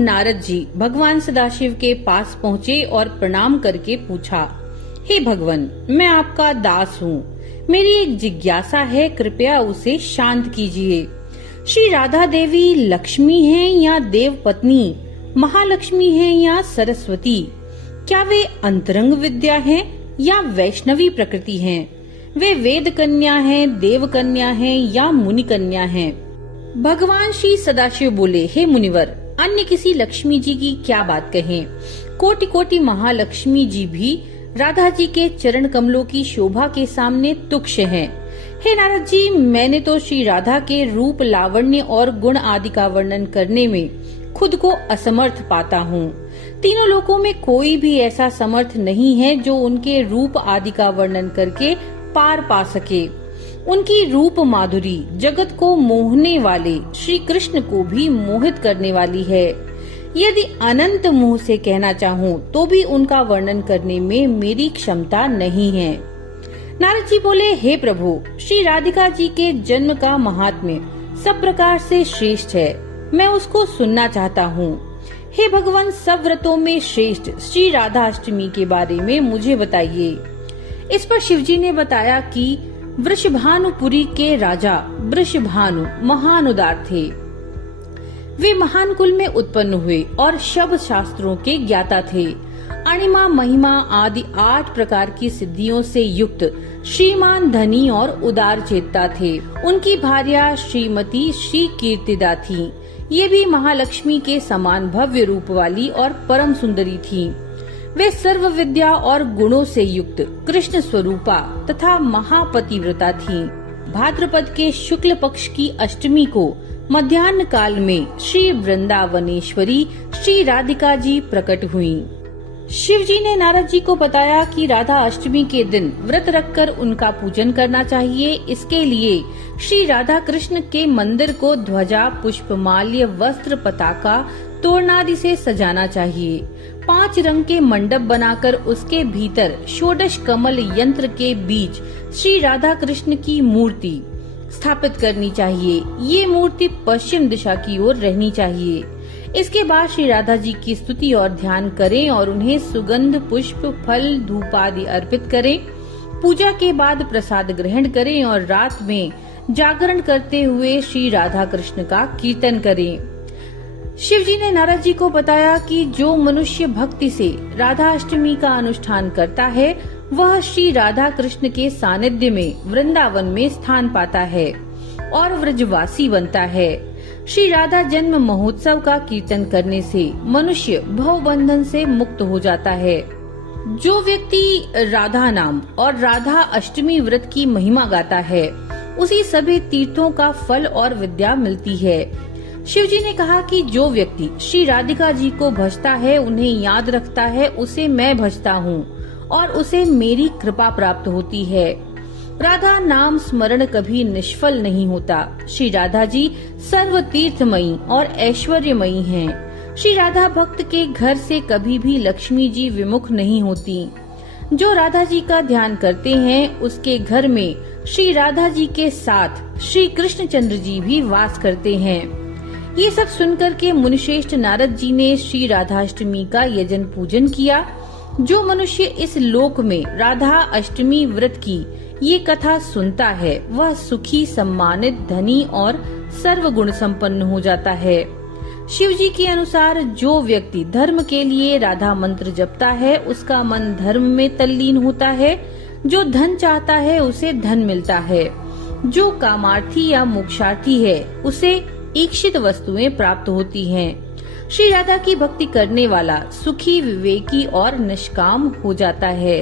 नारद जी भगवान सदाशिव के पास पहुँचे और प्रणाम करके पूछा, हे भगवान, मैं आपका दास हूँ। मेरी एक जिज्ञासा है, कृपया उसे शांत कीजिए। श्री राधा देवी लक्ष्मी हैं या देव पत्नी, महालक्ष्मी हैं या सरस्वती? क्या वे अंतरंग विद्या हैं या वैष्णवी प्रकृति हैं? वे वेद कन्या हैं, देव कन्या हैं या मुनि कन्या हैं? भगवान श्री सदाशिव बोले, हे मुनिवर, अन्य किसी लक्ष्मी जी की क्या बात कहें? कोटि कोटि महालक्ष्मी जी भी राधा जी के चरण कमलों की शोभा के सामने तुक्ष हैं। हे नारद जी, मैंने तो श्री राधा के रूप, लावण्य और गुण आदि का वर्णन करने में खुद को असमर्थ पाता हूँ। तीनों लोकों में कोई भी ऐसा समर्थ नहीं है जो उनके रूप आदि का वर्णन करके पार पा सके। उनकी रूप माधुरी जगत को मोहने वाले श्री कृष्ण को भी मोहित करने वाली है। यदि अनंत मुंह से कहना चाहूँ तो भी उनका वर्णन करने में मेरी क्षमता नहीं है। नारद जी बोले, हे प्रभु, श्री राधिका जी के जन्म का महात्म्य सब प्रकार से श्रेष्ठ है। मैं उसको सुनना चाहता हूँ। हे भगवान, सब व्रतों में श्रेष्ठ श्री राधा अष्टमी के बारे में मुझे बताइए। इस पर शिवजी ने बताया कि वृषभानुपुरी के राजा वृषभानु महान उदार थे। वे महान कुल में उत्पन्न हुए और शब्द शास्त्रों के ज्ञाता थे। अणिमा, महिमा आदि 8 प्रकार की सिद्धियों से युक्त श्रीमान, धनी और उदार चेतता थे। उनकी भार्या श्रीमती श्री कीर्तिदा थी। ये भी महालक्ष्मी के समान भव्य रूप वाली और परम सुंदरी थी। वे सर्व विद्या और गुणों से युक्त कृष्ण स्वरूपा तथा महापतिव्रता थीं। भाद्रपद के शुक्ल पक्ष की अष्टमी को मध्याह्न काल में श्री वृंदावनेश्वरी श्री राधिका जी प्रकट हुईं। शिव जी ने नारद जी को बताया कि राधा अष्टमी के दिन व्रत रखकर उनका पूजन करना चाहिए। इसके लिए श्री राधा कृष्ण के मंदिर को ध्वजा, पुष्प, माल्य, वस्त्र, पताका, तोरणादि से सजाना चाहिए। 5 रंग के मंडप बनाकर उसके भीतर षोडश कमल यंत्र के बीच श्री राधा कृष्ण की मूर्ति स्थापित करनी चाहिए। ये मूर्ति पश्चिम दिशा की ओर रहनी चाहिए। इसके बाद श्री राधा जी की स्तुति और ध्यान करें और उन्हें सुगंध, पुष्प, फल, धूप आदि अर्पित करें। पूजा के बाद प्रसाद ग्रहण करें और रात में जागरण करते हुए श्री राधा कृष्ण का कीर्तन करें। शिव जी ने नारद जी को बताया कि जो मनुष्य भक्ति से राधा अष्टमी का अनुष्ठान करता है वह श्री राधा कृष्ण के सानिध्य में वृंदावन में स्थान पाता है और व्रजवासी बनता है। श्री राधा जन्म महोत्सव का कीर्तन करने से मनुष्य भव बंधन से मुक्त हो जाता है। जो व्यक्ति राधा नाम और राधा अष्टमी व्रत की महिमा गाता है उसी सभी तीर्थों का फल और विद्या मिलती है। शिव जी ने कहा कि जो व्यक्ति श्री राधिका जी को भजता है, उन्हें याद रखता है, उसे मैं भजता हूँ और उसे मेरी कृपा प्राप्त होती है। राधा नाम स्मरण कभी निष्फल नहीं होता। श्री राधा जी सर्व तीर्थमयी और ऐश्वर्यमयी हैं। श्री राधा भक्त के घर से कभी भी लक्ष्मी जी विमुख नहीं होती। जो राधा जी का ध्यान करते हैं उसके घर में श्री राधा जी के साथ श्री कृष्णचंद्र जी भी वास करते हैं। ये सब सुनकर के मुनिश्रेष्ठ नारद जी ने श्री राधाष्टमी का यजन पूजन किया। जो मनुष्य इस लोक में राधा अष्टमी व्रत की ये कथा सुनता है वह सुखी, सम्मानित, धनी और सर्व गुण संपन्न हो जाता है। शिव जी के अनुसार जो व्यक्ति धर्म के लिए राधा मंत्र जपता है उसका मन धर्म में तल्लीन होता है। जो धन चाहता है उसे धन मिलता है। जो कामार्थी या मोक्षार्थी है उसे इच्छित वस्तुएं प्राप्त होती हैं। श्री राधा की भक्ति करने वाला सुखी, विवेकी और निष्काम हो जाता है।